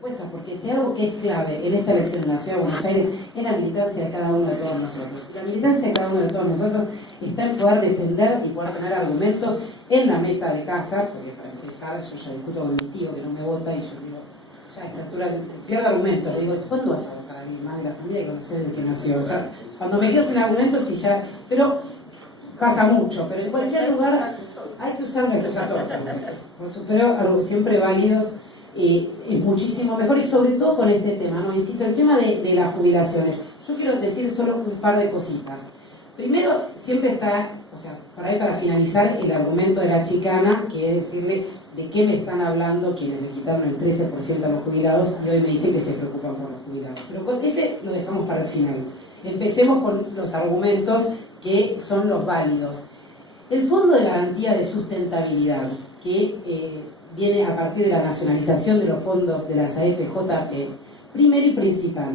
Porque si algo que es clave en esta elección en la Ciudad de Buenos Aires es la militancia de cada uno de todos nosotros. La militancia de cada uno de todos nosotros está en poder defender y poder tener argumentos en la mesa de casa, porque para empezar yo ya discuto con mi tío que no me vota y yo digo, ya a esta altura pierdo argumentos, le digo, ¿cuándo vas a votar a alguien más de la familia y conocer desde que nació? Ya, cuando me quedo sin argumentos y ya, pero pasa mucho, pero en cualquier lugar hay que usar nuestros argumentos, pero siempre válidos. Es muchísimo mejor y sobre todo con este tema, ¿no? Insisto, el tema de las jubilaciones. Yo quiero decir solo un par de cositas. Primero, siempre está, o sea, por ahí para finalizar, el argumento de la chicana, que es decirle de qué me están hablando quienes le quitaron el 13% a los jubilados y hoy me dicen que se preocupan por los jubilados. Pero con ese lo dejamos para el final. Empecemos con los argumentos que son los válidos. El Fondo de Garantía de Sustentabilidad, que viene a partir de la nacionalización de los fondos de las AFJP, primero y principal,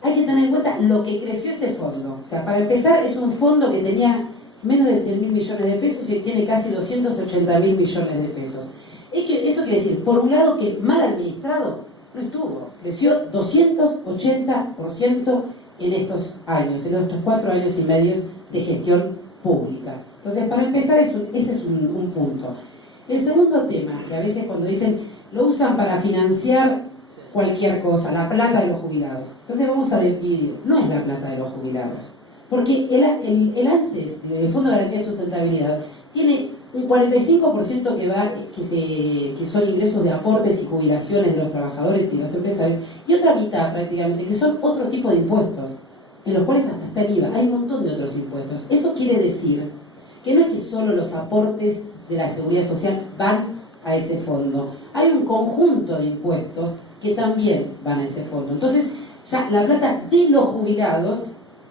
hay que tener en cuenta lo que creció ese fondo. O sea, para empezar, es un fondo que tenía menos de 100.000 millones de pesos y tiene casi 280.000 millones de pesos. Eso quiere decir, por un lado, que mal administrado no estuvo. Creció 280% en estos años, en estos 4 años y medio de gestión pública. Entonces, para empezar, ese es un punto. El segundo tema, que a veces cuando dicen, lo usan para financiar cualquier cosa, la plata de los jubilados. Entonces vamos a dividir, no es la plata de los jubilados, porque el ANSES, el Fondo de Garantía de Sustentabilidad, tiene un 45% que son ingresos de aportes y jubilaciones de los trabajadores y los empresarios, y otra mitad prácticamente, que son otro tipo de impuestos, en los cuales hasta está el IVA, hay un montón de otros impuestos. Eso quiere decir que no es que solo los aportes de la seguridad social van a ese fondo, hay un conjunto de impuestos que también van a ese fondo. Entonces, ya la plata de los jubilados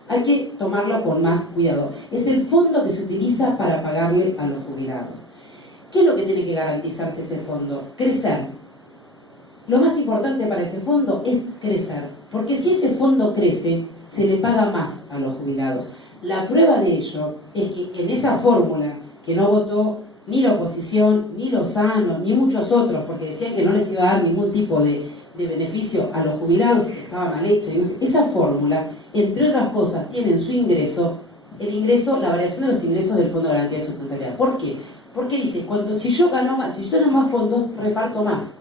hay que tomarlo con más cuidado. Es el fondo que se utiliza para pagarle a los jubilados. ¿Qué es lo que tiene que garantizarse ese fondo? Crecer. Lo más importante para ese fondo es crecer, porque si ese fondo crece, se le paga más a los jubilados. La prueba de ello es que en esa fórmula que no votó ni la oposición, ni Lozano, ni muchos otros, porque decían que no les iba a dar ningún tipo de beneficio a los jubilados, que estaba mal hecha. Esa fórmula, entre otras cosas, tiene en su ingreso, la variación de los ingresos del Fondo de Garantía de Sustentabilidad. ¿Por qué? Porque dice, si yo gano más, si yo tengo más fondos, reparto más.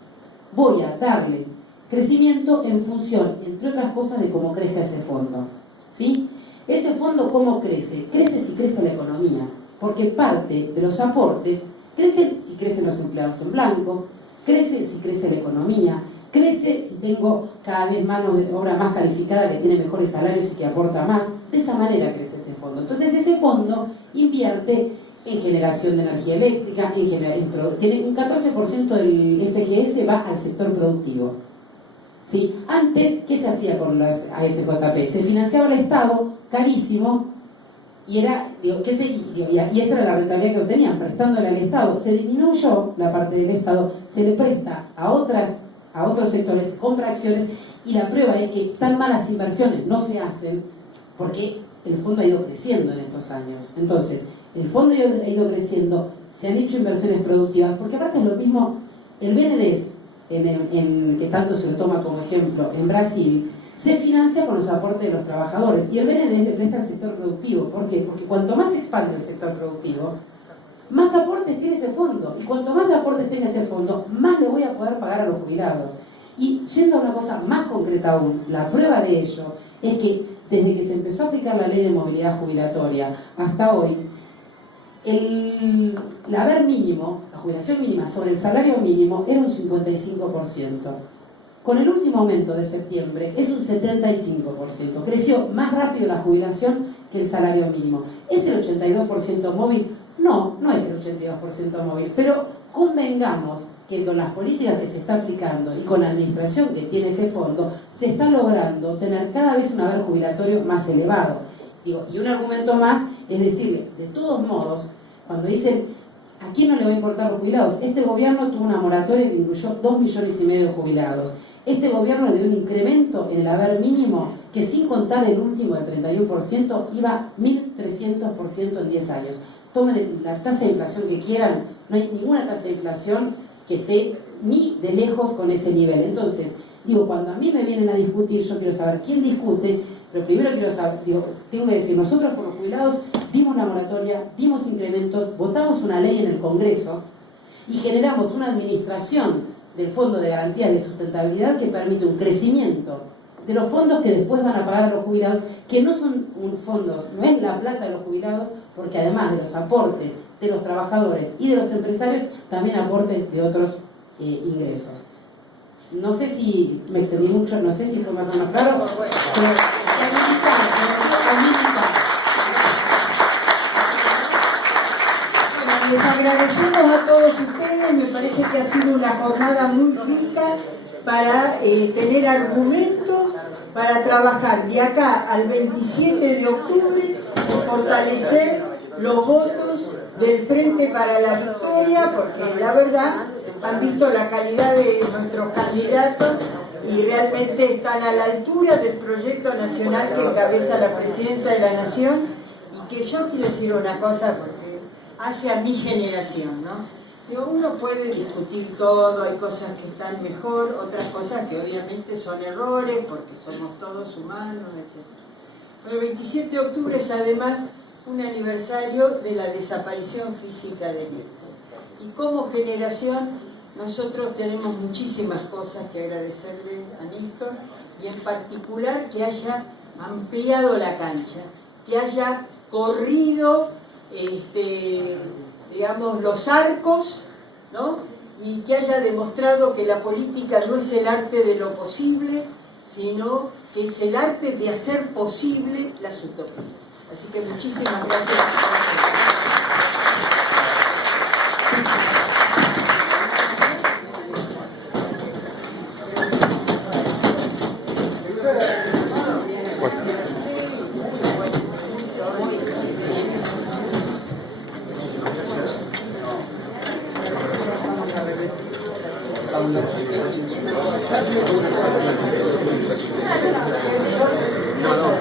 Voy a darle crecimiento en función, entre otras cosas, de cómo crezca ese fondo. ¿Sí? Ese fondo, ¿cómo crece? Crece si crece la economía, porque parte de los aportes crecen si crecen los empleados en blanco, crece si crece la economía, crece si tengo cada vez mano de obra más calificada que tiene mejores salarios y que aporta más. De esa manera crece ese fondo. Entonces ese fondo invierte en generación de energía eléctrica, tiene un 14% del FGS va al sector productivo. ¿Sí? Antes, ¿qué se hacía con las AFJP? Se financiaba el Estado, carísimo, y esa era la rentabilidad que obtenían, prestándole al Estado. Se disminuyó la parte del Estado, se le presta a otros sectores, se compra acciones, y la prueba es que tan malas inversiones no se hacen porque el fondo ha ido creciendo en estos años. Entonces, el fondo ha ido creciendo, se han hecho inversiones productivas, porque aparte es lo mismo, el BNDES, que tanto se lo toma como ejemplo en Brasil, se financia con los aportes de los trabajadores, y el BNDES le presta al sector productivo. ¿Por qué? Porque cuanto más se expande el sector productivo, más aportes tiene ese fondo, y cuanto más aportes tenga ese fondo, más le voy a poder pagar a los jubilados. Y yendo a una cosa más concreta aún, la prueba de ello es que desde que se empezó a aplicar la ley de movilidad jubilatoria hasta hoy, el haber mínimo, la jubilación mínima sobre el salario mínimo era un 55%. Con el último aumento de septiembre es un 75%. Creció más rápido la jubilación que el salario mínimo. ¿Es el 82% móvil? No, no es el 82% móvil, pero convengamos que con las políticas que se está aplicando y con la administración que tiene ese fondo, se está logrando tener cada vez un haber jubilatorio más elevado. Y un argumento más es decirle, de todos modos, cuando dicen, ¿a quién no le va a importar los jubilados? Este gobierno tuvo una moratoria que incluyó 2,5 millones de jubilados. Este gobierno le dio un incremento en el haber mínimo que, sin contar el último del 31%, iba 1.300% en 10 años. Tomen la tasa de inflación que quieran, no hay ninguna tasa de inflación que esté ni de lejos con ese nivel. Entonces, Digo, cuando a mí me vienen a discutir, yo quiero saber quién discute, pero primero quiero saber, digo, tengo que decir, nosotros como jubilados dimos la moratoria, dimos incrementos, votamos una ley en el Congreso y generamos una administración del Fondo de Garantías de Sustentabilidad que permite un crecimiento de los fondos que después van a pagar a los jubilados, que no son fondos, no es la plata de los jubilados, porque además de los aportes de los trabajadores y de los empresarios, también aportes de otros ingresos. No sé si me extendí mucho, no sé si fue más o menos claro, pero les agradecemos a todos ustedes, me parece que ha sido una jornada muy rica para tener argumentos, para trabajar de acá al 27 de octubre y fortalecer los votos del Frente para la Victoria, porque la verdad han visto la calidad de nuestros candidatos y realmente están a la altura del proyecto nacional que encabeza la Presidenta de la Nación, y que yo quiero decir una cosa porque hace a mi generación, ¿no? Digo, uno puede discutir todo, hay cosas que están mejor, otras cosas que obviamente son errores porque somos todos humanos, etc. Pero el 27 de octubre es además un aniversario de la desaparición física de Néstor. Y como generación nosotros tenemos muchísimas cosas que agradecerle a Néstor, y en particular que haya ampliado la cancha, que haya corrido digamos, los arcos, ¿no? Y que haya demostrado que la política no es el arte de lo posible, sino que es el arte de hacer posible las utopías. Así que muchísimas gracias. No.